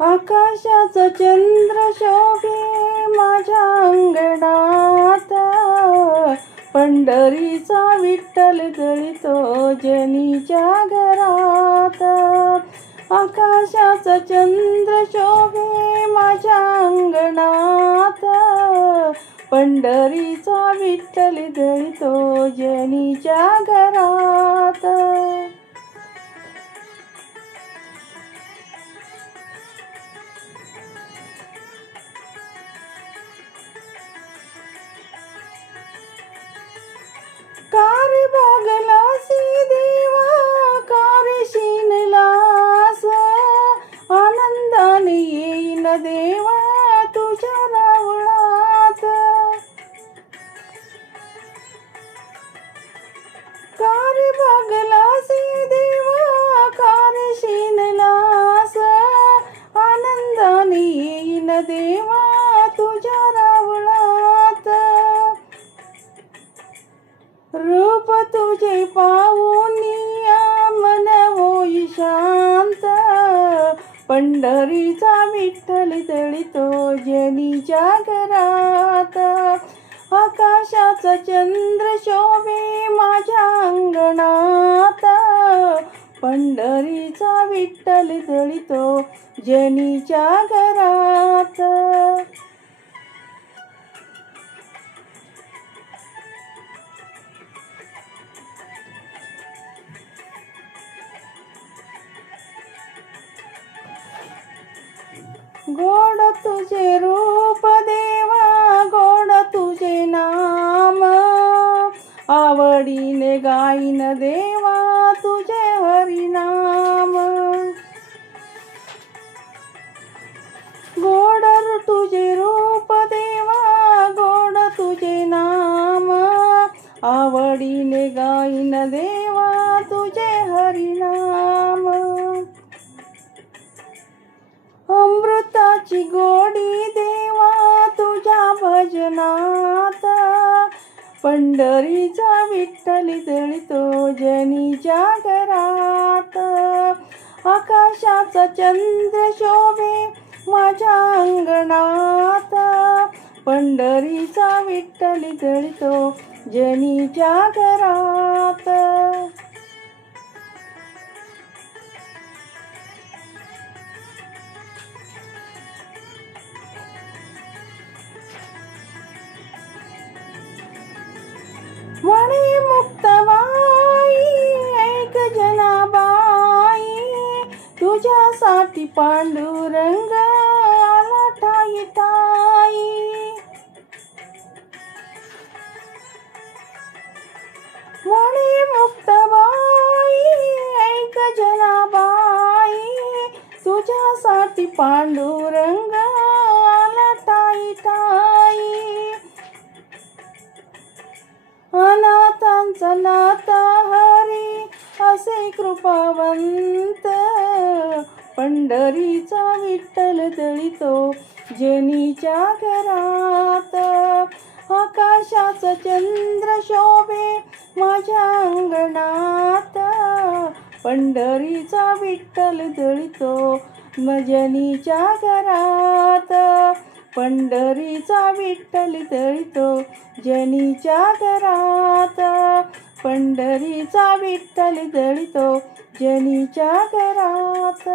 आकाशाचा चंद्र शोभे माझ्या अंगणात, पंढरीचा विठ्ठल जळितो जनीच्या घरात. आकाशाचा चंद्र शोभे माझ्या अंगणात, पंढरीचा विठ्ठल जळितो जनीच्या घरात. कारी भोगलासी देवा कारी शिनलास, आनंदाने येईन देवा तुझ्या रावळात. कारी भोगलासी देवा कारी शिनलास, आनंदाने येईन देवा तुझ्या रावळात. रूप तुझे पाहून मन होई शांत, पंढरीचा विठ्ठल जळितो जनीच्या घरात. आकाशाचा चंद्र शोभे माझ्या अंगणात, पंढरीचा विठ्ठल जळितो जनीच्या घरात. गोड तुझे रूप देवा गोड तुझे नाम, आवडीने गाईन देवा तुझे हरिनाम. गोड तुझे रूप देवा गोड तुझे नाम, आवडीने गाईन देवा तुझे हरिनाम. अमृताची गोडी देवा तुझ्या भजनात, पंढरीचा विठ्ठल जळितो जनीच्या घरात. आकाशाचा चंद्र शोभे माझ्या अंगणात, पंढरीचा विठ्ठल जळितो जनीच्या घरात. म्हणे मुक्ताबाई ऐक जनाबाई, तुझ्यासाठी पांडुरंग आला ठाई ठाई. म्हणे मुक्ताबाई ऐक जनाबाई, तुझ्यासाठी पांडुरंग आला ठाई ठाई. अनाथांचा नाथा हरी असे कृपावंत, पंढरीचा विठ्ठल जळितो जनीच्या घरात. आकाशाचा चंद्र शोभे माझ्या अंगणात, पंढरीचा विठ्ठल जळितो जनीच्या घरात. पंढरीचा विठ्ठल जळितो जनीच्या घरात, पंढरीचा विठ्ठल जळितो जनीच्या घरात.